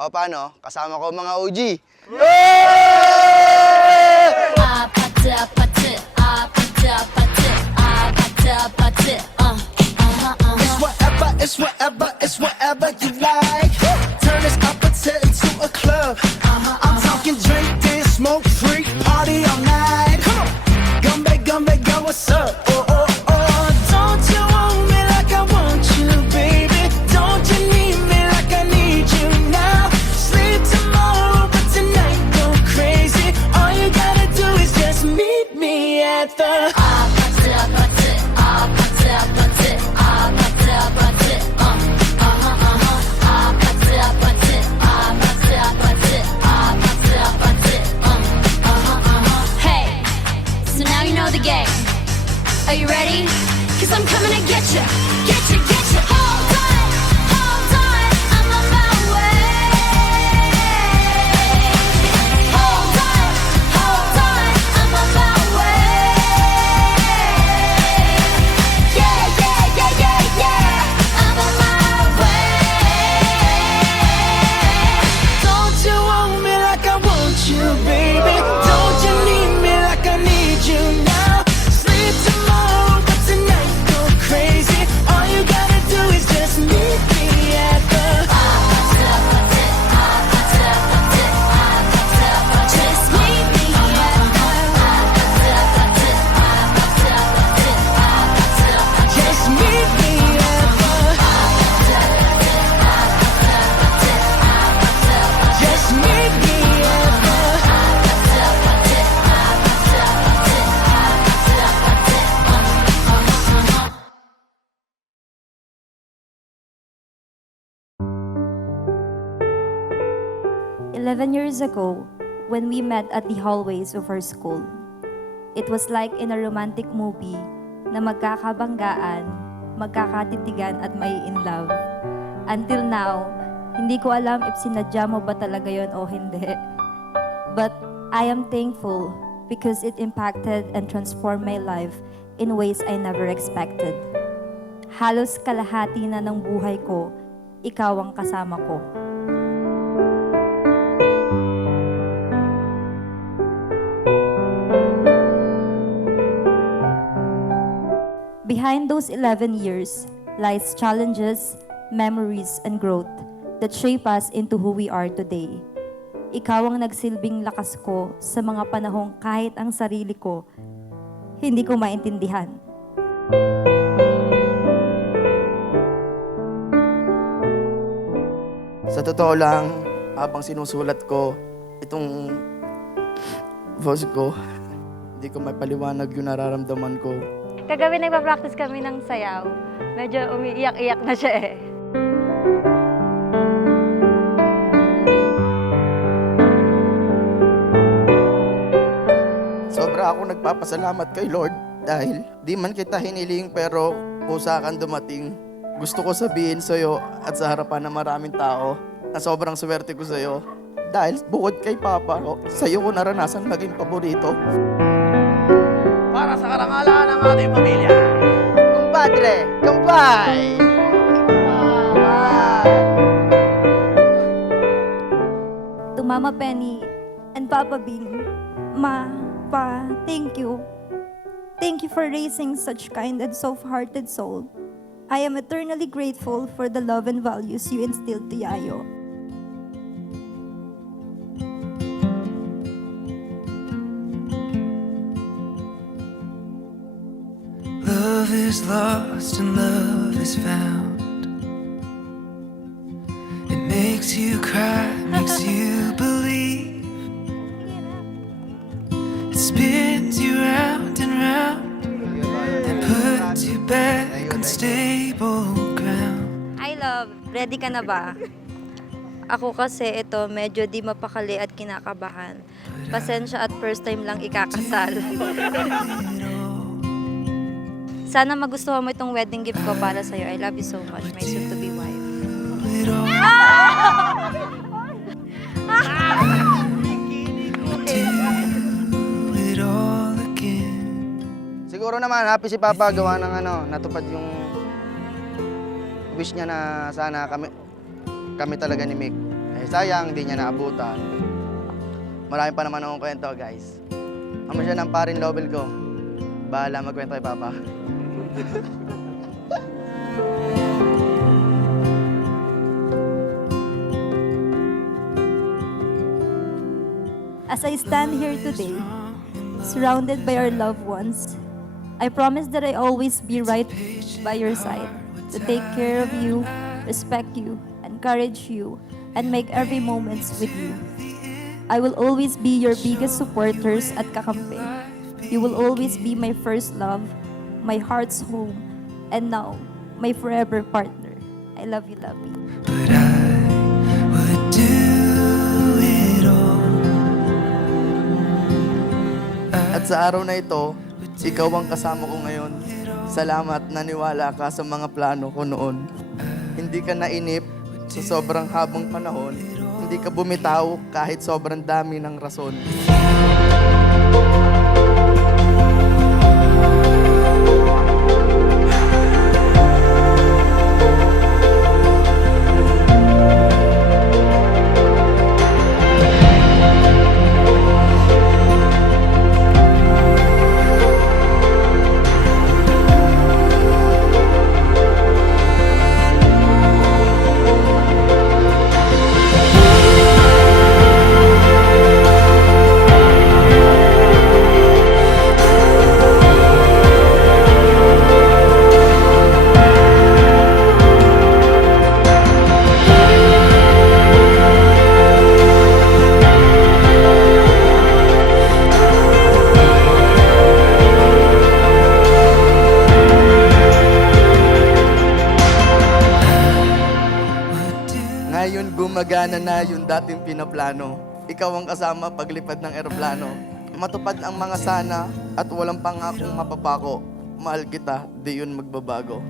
O paano? Kasama ko mga OG. It's whatever you like. Turn this opposite into a club. I'm talking drink, dance, smoke, freak, party all night. Come on, gumbe, go, what's up? Oh, oh, oh. Don't you want me like I want you, baby? Don't you need me like I need you now? Sleep tomorrow, but tonight go crazy. All you gotta do is just meet me at the. Are you ready? Cause I'm coming to get you. Get you. Hold on, I'm on my way. Hold on, I'm on my way. Yeah, I'm on my way. Don't you want me like I want you, baby? Don't you need me like I need you now? Sleep tomorrow, but tonight go crazy. All you gotta do is just meet me at the. Just meet me at Just meet me at the. Just meet me at the. 11 years ago, when we met at the hallways of our school, it was like in a romantic movie na magkakabanggaan, magkakatitigan at may in love. Until now, hindi ko alam if sinadya mo ba talaga yon o hindi. But I am thankful because it impacted and transformed my life in ways I never expected. Halos kalahati na ng buhay ko, ikaw ang kasama ko. Behind those 11 years lies challenges, memories, and growth that shape us into who we are today. Ikaw ang nagsilbing lakas ko sa mga panahong kahit ang sarili ko, hindi ko maintindihan. Sa totoo lang, habang sinusulat ko itong voice ko, hindi ko mapaliwanag yung nararamdaman ko. Kagabi nagpa-practice kami ng sayaw. Medyo umiiyak-iyak na siya eh. Sobra ako nagpapasalamat kay Lord dahil di man kita hiniling pero kusa kang dumating. Gusto ko sabihin sa'yo at sa harapan ng maraming tao na sobrang swerte ko sa'yo dahil bukod kay Papa, sa'yo ko naranasan maging paborito. Para sa karangalan ng ating pamilya. Kumpadre, kumpay! To Mama Penny and Papa Bing, Pa, thank you. Thank you for raising such kind and soft-hearted soul. I am eternally grateful for the love and values you instilled to Yayo. Love is lost and love is found. It makes you cry, makes you believe. It spins you round and round and puts you back on stable ground. I love, ready ka na ba? Ako kasi ito medyo di mapakali at kinakabahan. Pasensya at first time lang ikakasal. Sana magustuhan mo itong wedding gift ko para sa'yo. I love you so much, my soon-to-be wife. Siguro naman, happy si Papa gawa ng natupad yung wish niya na sana kami talaga ni Mick. Eh, sayang, di niya naabutan. Marami pa naman akong kwento, guys. Amo siya ng parin Nobel ko. Bahala magkwento kay Papa. As I stand here today, surrounded by our loved ones, I promise that I always be right by your side, to take care of you, respect you, encourage you, and make every moments with you. I will always be your biggest supporters at Kakampi. You will always be my first love, my heart's home, and now, my forever partner. I love you, Lovey. But I would do it all. At sa araw na ito, ikaw ang kasama ko ngayon. Salamat, naniwala ka sa mga plano ko noon. Hindi ka nainip sa sobrang habang panahon. Hindi ka bumitaw kahit sobrang dami ng rason. Ngayon gumagana na yung dating pinaplano. Ikaw ang kasama paglipad ng eroplano. Matupad ang mga sana at walang pangakong mapapako. Mahal kita, di yun magbabago.